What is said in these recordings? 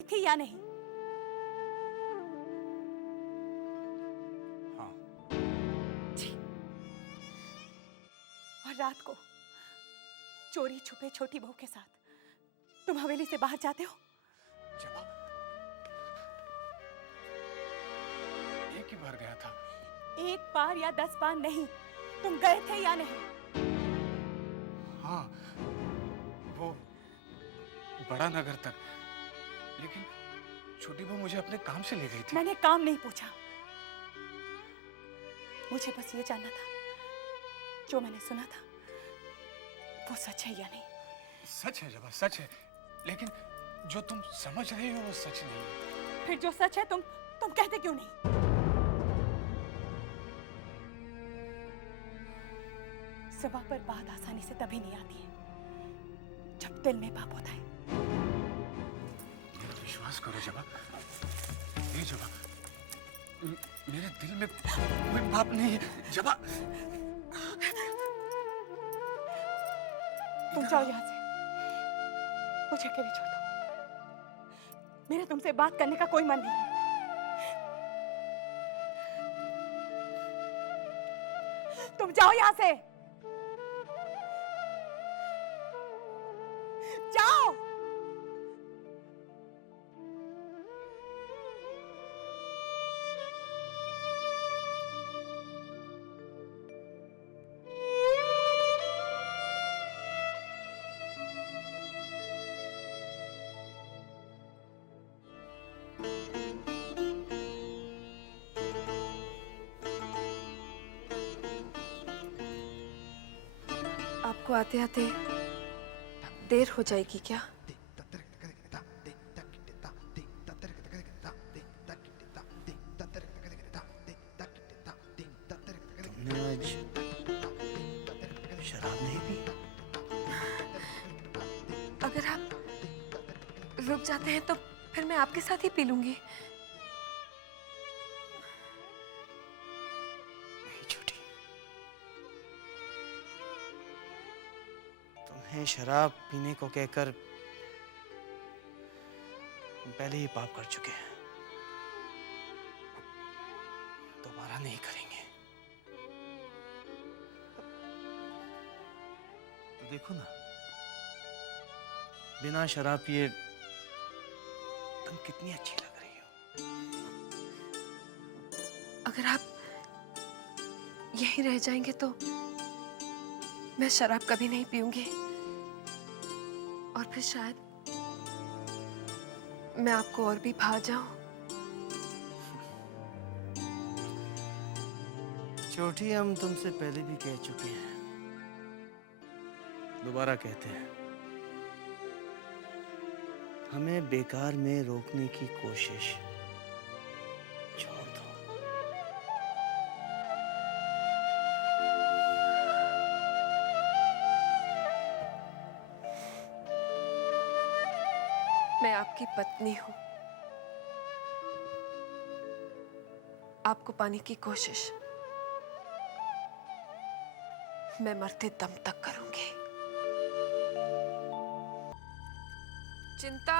थी या नहीं? हाँ। जी। और रात को चोरी छुपे छोटी बहू के साथ तुम हवेली से बाहर जाते हो? जबा, एक ही बार गया था। एक बार या 10 बार नहीं, तुम गए थे या नहीं? हाँ, वो बड़ा नगर तक, लेकिन छोटी बहू मुझे अपने काम से ले गई थी। मैंने काम नहीं पूछा, मुझे बस ये जानना था जो मैंने सुना था वो सच है या नहीं। सच है जबा, सच है, लेकिन जो तुम समझ रही हो वो सच नहीं है। फिर जो सच है तुम कहते क्यों नहीं? ज़बां पर बात आसानी से तभी नहीं आती है जब दिल में पाप होता है। मेरा विश्वास करो जबा, ये जबा, मेरे दिल में कोई पाप नहीं है जबा। तुम जाओ यहां से, मुझे अकेले छोड़ दो। मेरा तुमसे बात करने का कोई मन नहीं है। तुम जाओ यहां से, जाओ। आपको आते आते देर हो जाएगी क्या? तुमने आज शराब नहीं पी? अगर आप रुक जाते हैं तो फिर मैं आपके साथ ही पी लूंगी। नहीं छोटी, तुम्हें शराब पीने को कहकर हम पहले ही पाप कर चुके हैं, दोबारा नहीं करेंगे। तो देखो ना, बिना शराब पिए तुम कितनी अच्छी लग रही हो। अगर आप यहीं रह जाएंगे तो मैं शराब कभी नहीं पीऊंगी और फिर शायद मैं आपको और भी भा जाऊं। छोटी, हम तुमसे पहले भी कह चुके हैं, दोबारा कहते हैं, हमें बेकार में रोकने की कोशिश छोड़ दो। मैं आपकी पत्नी हूं, आपको पाने की कोशिश मैं मरते दम तक करूंगी। चिंता,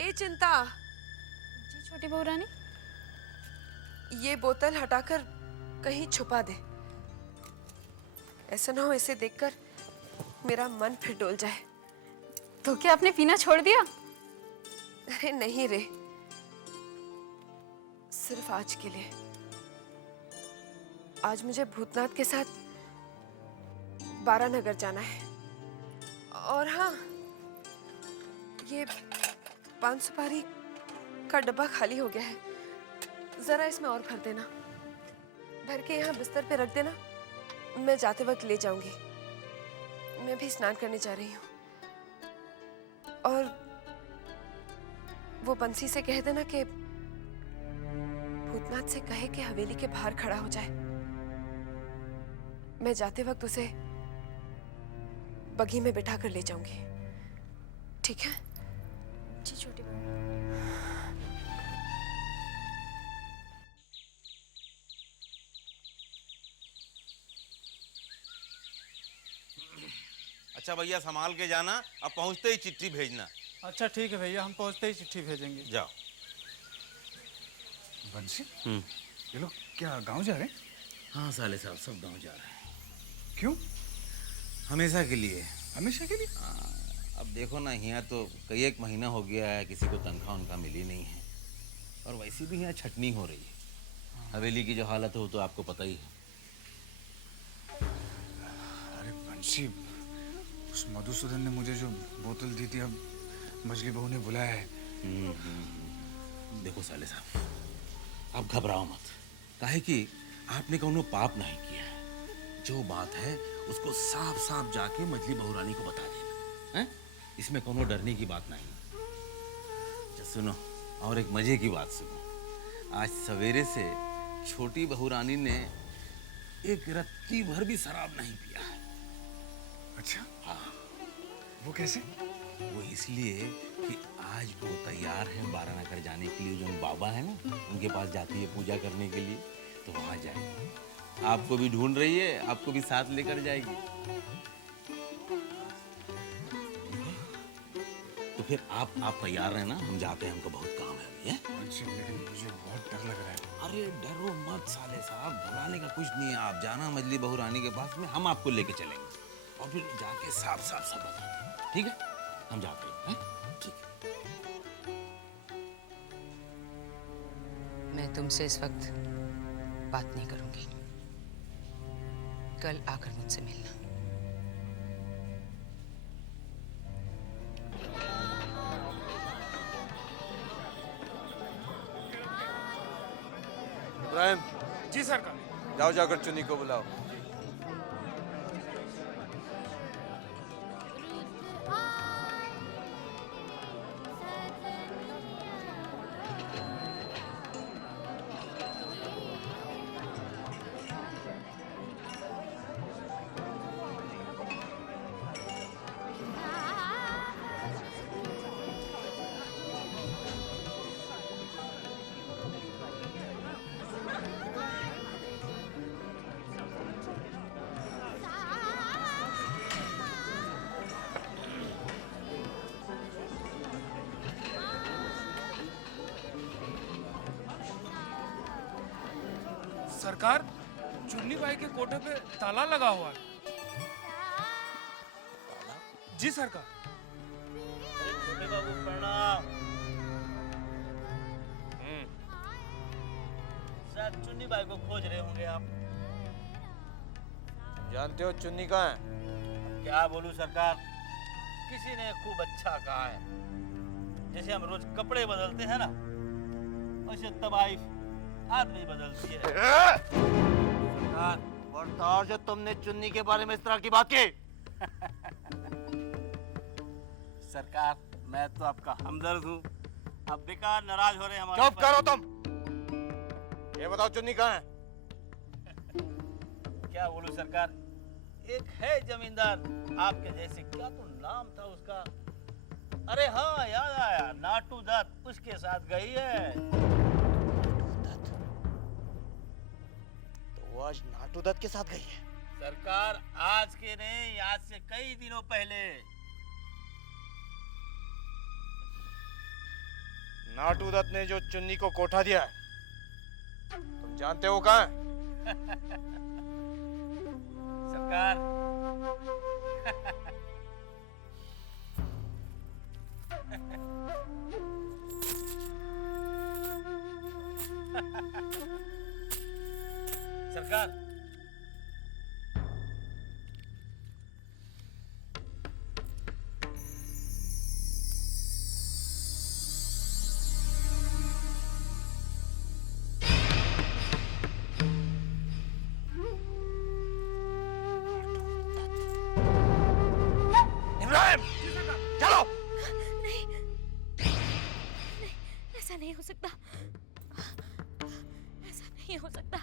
ए चिंता, जी छोटी बहू रानी। ये बोतल हटाकर कहीं छुपा दे। ऐसा ना हो इसे देखकर मेरा मन फिर डोल जाए। तो क्या आपने पीना छोड़ दिया? अरे नहीं रे, सिर्फ आज के लिए। आज मुझे भूतनाथ के साथ बारानगर जाना है। और हाँ, ये पान सुपारी का डब्बा खाली हो गया है, जरा इसमें और भर देना। भर के यहाँ बिस्तर पे रख देना, मैं जाते वक्त ले जाऊंगी। मैं भी स्नान करने जा रही हूँ। और वो बंसी से कह देना कि भूतनाथ से कहे कि हवेली के बाहर खड़ा हो जाए। मैं जाते वक्त उसे बगी में बिठा कर ले जाऊंगी, ठीक है? जी छोटी बहू। अच्छा भैया, संभाल के जाना, अब पहुंचते ही चिट्ठी भेजना। अच्छा ठीक है भैया, हम पहुंचते ही चिट्ठी भेजेंगे। जाओ। बंसी, ये लोग क्या गांव जा रहे हैं? हाँ साले साहब, सब गांव जा रहे हैं। क्यों? हमेशा के लिए। हमेशा के लिए? अब देखो ना, यहाँ तो कई एक महीना हो गया है, किसी को तनख्वाह उनका मिली नहीं है, और वैसे भी यहाँ छटनी हो रही है। हवेली की जो हालत है वो तो आपको पता ही है। अरे बंसी, उस मधुसूदन ने मुझे जो बोतल दी थी, अब मछली बहू ने बुलाया है। देखो साले साहब, आप घबराओ मत, काहे कि आपने कोनो पाप नहीं किया है। जो बात है उसको साफ साफ जाके मछली बहू रानी को बता देना है, इसमें कोनो डरने की बात नहीं। अच्छा सुनो, और एक मजे की बात सुनो। आज सवेरे से छोटी बहू रानी ने एक रत्ती भर भी शराब नहीं पिया है। अच्छा? हाँ। वो कैसे? वो इसलिए कि आज वो तैयार है बारानगर जाने के लिए। जो बाबा है ना, उनके पास जाती है पूजा करने के लिए, तो वहाँ जाएगी। आपको भी ढूंढ रही है, आपको भी साथ लेकर जाएगी। तो फिर आप तैयार रहना, हम जाते हैं, हमको बहुत काम है अभी। बंसी, लेकिन मुझे बहुत डर लग रहा है। अरे डरो मत साले साहब, घबराने का कुछ नहीं है। आप जाना मछली बहू रानी के पास में, हम आपको लेके चलेंगे और फिर जाके साफ साफ सब बता देंगे। ठीक है, हम जाते हैं। ठीक है। मैं तुमसे इस वक्त बात नहीं करूंगी, कल आकर मुझसे मिलना। इब्राहिम, जी सरकार। जाओ जाकर चुन्नी को बुलाओ। सरकार, चुन्नी बाई के कोठे पे ताला लगा हुआ है। जी सरकार। छोटे बाबू प्रणाम। शायद चुन्नी बाई को खोज रहे होंगे आप। जानते हो चुन्नी कहाँ है? क्या बोलूं सरकार, किसी ने खूब अच्छा कहा है। जैसे हम रोज कपड़े बदलते हैं ना, वैसे तबाही आदमी बदलती है। सरकार, बर्दाश्त जो तुमने चुन्नी के बारे में इस तरह की बात की। सरकार, मैं तो आपका हमदर्द हूँ, आप बेकार नाराज हो रहे हैं हमारे। चुप करो तुम। ये बताओ चुन्नी कहाँ है? क्या बोलूं सरकार, एक है जमींदार आपके जैसे, क्या तो नाम था उसका। अरे हाँ याद आया, नाटू दत्त, उसके साथ गई है। तो वो आज नाटू दत्त के साथ गई है? सरकार, आज के नहीं, आज से कई दिनों पहले। नाटू दत्त ने जो चुन्नी को कोठा दिया है, तुम जानते हो कहाँ है? सरकार, सरकार, इब्राहिम, चलो। नहीं, ऐसा नहीं हो सकता, ऐसा नहीं हो सकता।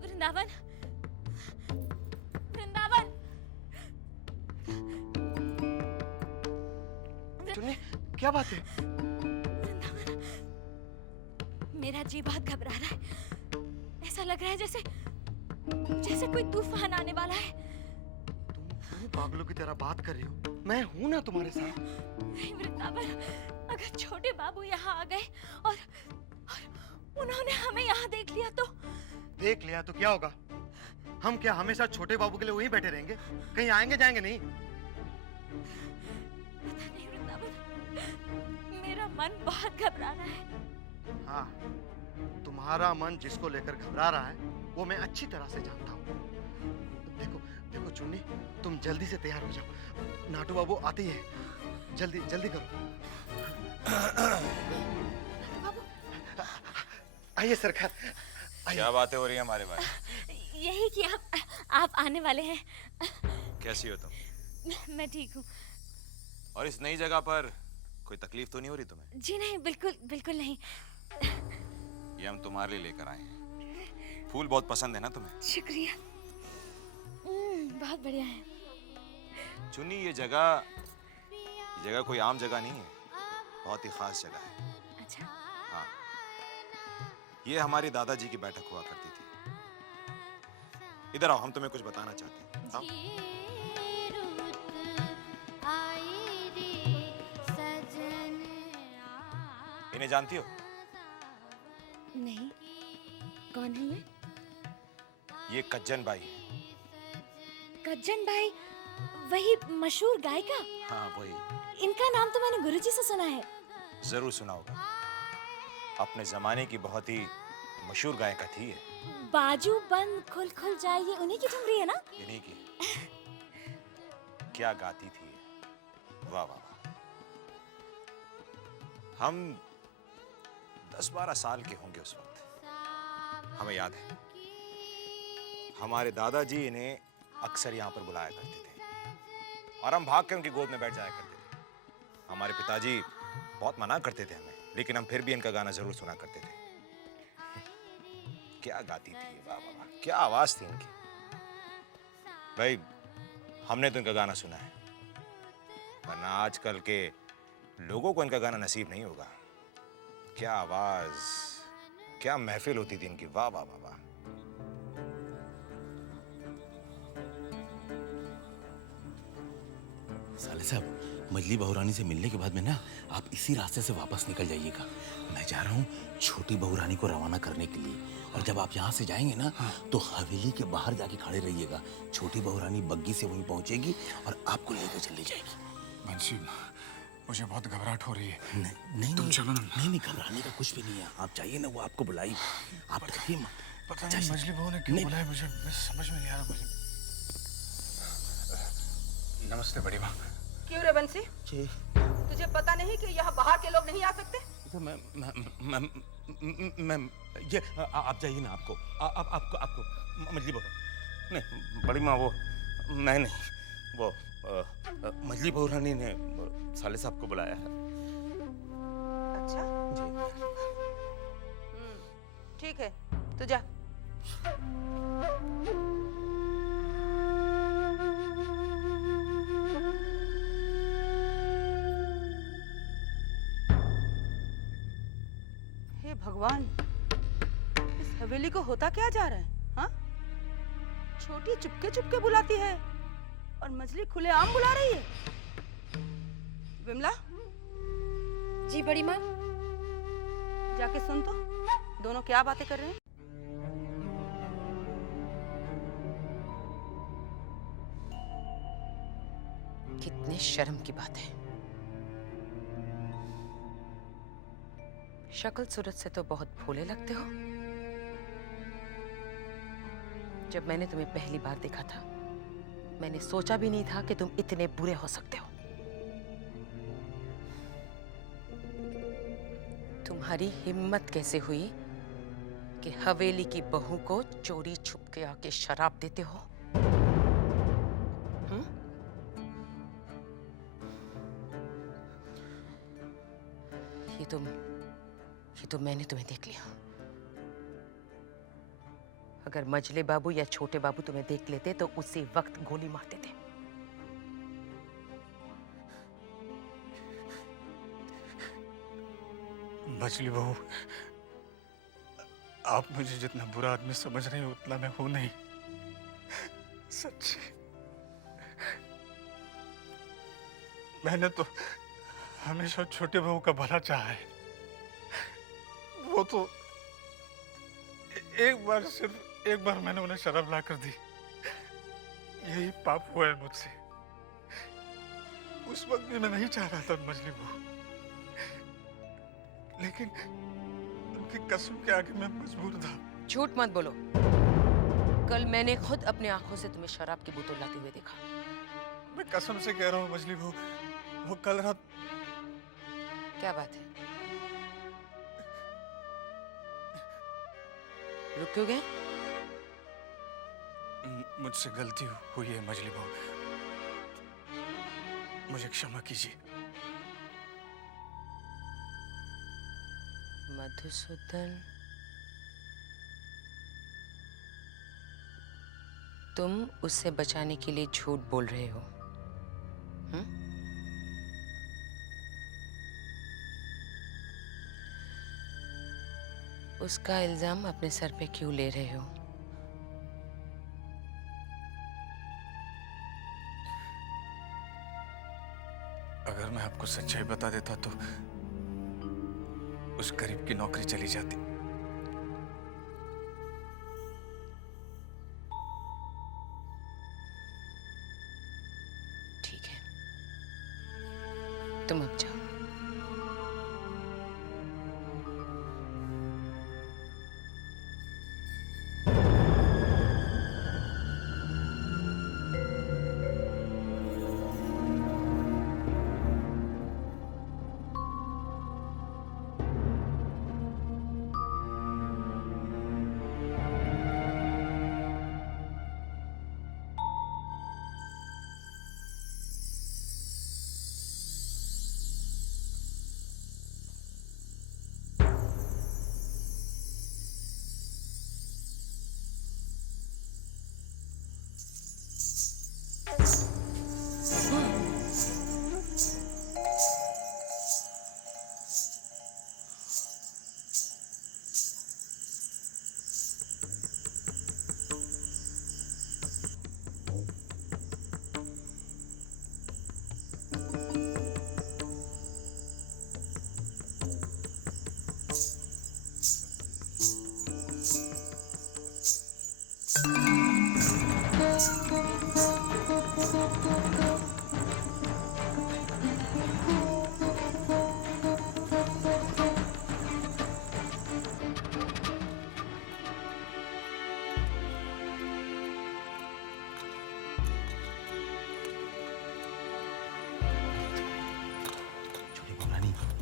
वृंदावन, वृंदावन, चुन्नी, क्या बात है? वृंदावन, मेरा जी बहुत घबरा रहा है। ऐसा लग रहा है जैसे जैसे कोई तूफान आने वाला है। तुम पागलों की तरह बात कर रही हो। मैं हूं ना तुम्हारे साथ। नहीं वृंदावन, अगर छोटे बाबू यहाँ आ गए और उन्होंने हमें यहाँ देख लिया तो? देख लिया तो क्या होगा? हम क्या हमेशा छोटे बाबू के लिए वहीं बैठे रहेंगे? कहीं आएंगे जाएंगे नहीं? पता नहीं वृंदावन, मेरा मन बहुत घबरा रहा है। हाँ, तुम्हारा मन जिसको लेकर घबरा रहा है वो मैं अच्छी तरह से जानता हूँ। देखो देखो चुन्नी, तुम जल्दी से तैयार हो जाओ, नाटू बाबू आते ही हैं। जल्दी जल्दी करो। आइए सरकार। क्या बातें हो रही है हमारे बारे में? यही कि आप आने वाले हैं। कैसी हो तुम? मैं ठीक हूँ। और इस नई जगह पर कोई तकलीफ तो नहीं हो रही तुम्हें? जी नहीं, बिल्कुल बिल्कुल नहीं। ये हम तुम्हारे लिए लेकर आए हैं। फूल बहुत पसंद है ना तुम्हें? शुक्रिया। बहुत बढ़िया है। चुन्नी, ये जगह कोई आम जगह नहीं है, बहुत ही खास जगह है। अच्छा। हाँ, ये हमारी दादाजी की बैठक हुआ करती थी। इधर आओ, हम तुम्हें कुछ बताना चाहते हैं। आओ। इन्हें जानती हो? नहीं, कौन है ये? ये कज्जन बाई है। कज्जन भाई, वही मशहूर गायिका? हाँ वही। इनका नाम तो मैंने गुरुजी से सुना है। जरूर सुना होगा, अपने जमाने की बहुत ही मशहूर गायिका थी ये। बाजू बंद खुल खुल जाए, ये उन्हीं की ठुमरी है ना? इन्हीं की। क्या गाती थी ये, वाह वाह वाह। हम 10-12 साल के होंगे उस वक्त। हमें याद है, हमारे दादाजी इन्हें अक्सर यहाँ पर बुलाया करते थे और हम भाग के उनकी गोद में बैठ जाया करते थे। हमारे पिताजी बहुत मना करते थे हमें, लेकिन हम फिर भी इनका गाना जरूर सुना करते थे। क्या गाती थी, वाह वाह वाह, क्या आवाज थी इनकी। भाई, हमने तो इनका गाना सुना है, वरना आजकल के लोगों को इनका गाना नसीब नहीं होगा। क्या आवाज, क्या महफिल होती थी इनकी, वाह वाह वाह वाह। साले साहब, मजली बहुरानी से मिलने के बाद में ना आप इसी रास्ते से वापस निकल जाइएगा। मैं जा रहा हूँ छोटी बहुरानी को रवाना करने के लिए, और जब आप यहाँ से जाएंगे ना तो हवेली के बाहर जाके खड़े रहिएगा। छोटी बहुरानी बग्गी से वहीं पहुँचेगी और आपको लेकर चली जाएगी। बंसी, मुझे बहुत घबराहट हो रही है। नहीं तुम चलो ना। नहीं, घबराने का कुछ भी नहीं है। आप चाहिए ना, वो आपको बुलाई, आप डरिए मत। पता नहीं मजली बहू ने क्यों बुलाया मुझे, मैं समझ में नहीं आ रहा मुझे। नमस्ते बड़ी माँ। क्यों रे बंसी? जी। तुझे पता नहीं कि यहाँ बाहर के लोग नहीं आ सकते? तो मैं ये आप जाइए ना, आपको मजली बहुरानी नहीं, बड़ी माँ, वो मैं नहीं, वो मजली बहुरानी ने साले साहब को बुलाया है। अच्छा जी। ठीक है, तू जा। हे भगवान, इस हवेली को होता क्या जा रहा है? हाँ? छोटी चुपके चुपके बुलाती है और मजली खुलेआम बुला रही है। विमला? जी बड़ी माँ। जाके सुन तो, दोनों क्या बातें कर रहे हैं? कितने शर्म की बात है। शक्ल सूरत से तो बहुत भोले लगते हो। जब मैंने तुम्हें पहली बार देखा था, मैंने सोचा भी नहीं था कि तुम इतने बुरे हो सकते हो। तुम्हारी हिम्मत कैसे हुई कि हवेली की बहू को चोरी छुप के आके शराब देते हो? ये तो मैंने तुम्हें देख लिया। अगर मजले बाबू या छोटे बाबू तुम्हें देख लेते तो उसी वक्त गोली मार देते। मछली बहू, आप मुझे जितना बुरा आदमी समझ रहे हो उतना मैं हूं नहीं। सच्ची मैंने तो हमेशा छोटे बहू का भला चाहा है। वो तो सिर्फ एक बार मैंने उन्हें शराब ला कर दी, यही पाप हुआ है मुझसे। उस वक्त भी मैं नहीं चाह रहा था मजली बहू, लेकिन उनकी कसम के आगे मैं मजबूर था। झूठ मत बोलो। कल मैंने खुद अपनी आंखों से तुम्हें शराब की बोतल लाते हुए देखा। मैं कसम से कह रहा हूँ मजली बहू, वो कल रात। क्या बात है? रुक क्यों गए? मुझसे गलती हुई है मजली बहू, मुझे क्षमा कीजिए। मधुसूदन, तुम उससे बचाने के लिए झूठ बोल रहे हो? उसका इल्जाम अपने सर पे क्यों ले रहे हो? अगर मैं आपको सच्चाई बता देता तो उस गरीब की नौकरी चली जाती। ठीक है, तुम अब जाओ।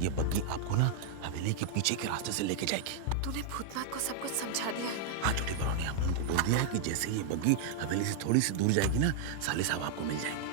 ये बग्गी आपको ना हवेली के पीछे के रास्ते से लेके जाएगी। तूने भूतनाथ को सब कुछ समझा दिया है ना? हाँ छोटी बरौनी, हमने उनको बोल दिया है कि जैसे ये बग्गी हवेली से थोड़ी सी दूर जाएगी ना, साले साहब आपको मिल जाएंगे।